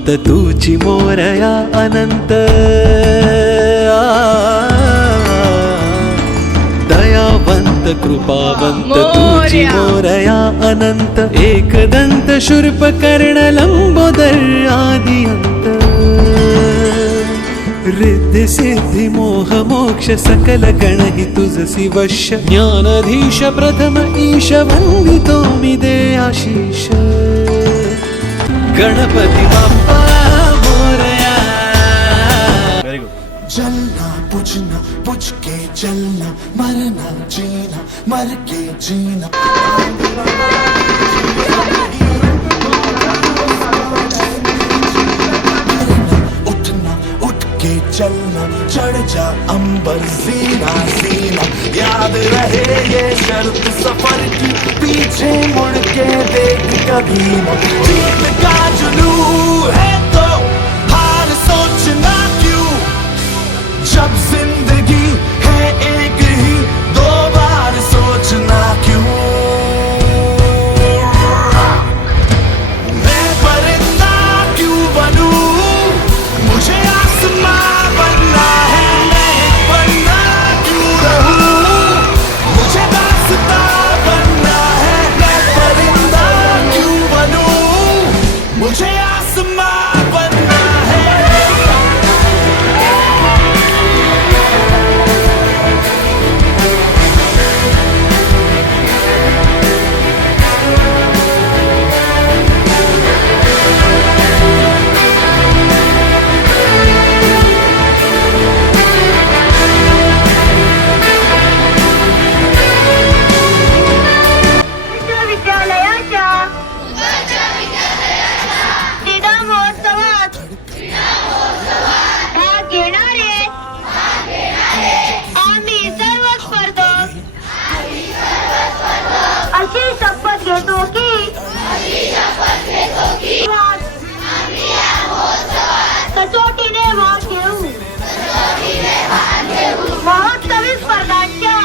दयावंत तुझी मोरया अनंत, दयावंत कृपावंत तुझी मोरया अनंत, एकदंत शूर्पकर्ण लंबोदर आदि अंत, रिद्धी सिद्धी मोह मोक्ष सकल गण हि तुझसी वश्य, ज्ञानधीश प्रथम ईश वंदितो मी दे आशीष, गणपती बाप्पा मोरया. Very good. जलना बुझना बुझ के जलना, मरना जीना मर के जीना, उठना उठ के चलना, चढ़ जा अंबर सीना सीना, याद रहे ये शर्त सफर की, पीछे मुड़ के देख कभी न, जीत का जुनून है तो हार सोचना क्यों, जब जिंदगी है एक ही दो बार सोचना क्यों. मैं परिंदा क्यों बनूं, मुझे आसमां बनना है, मैं बनना क्यों रहूं, मुझे दास्तां बनना है, मैं परिंदा क्यों बनूं, मुझे आसमां बनना है. क्रीडा महोत्सवात भाग घेणारे आम्ही सर्व स्पर्धक अशी शपथ घेतो की कसोटीने भाग घेऊ, महोत्सवी स्पर्धांच्या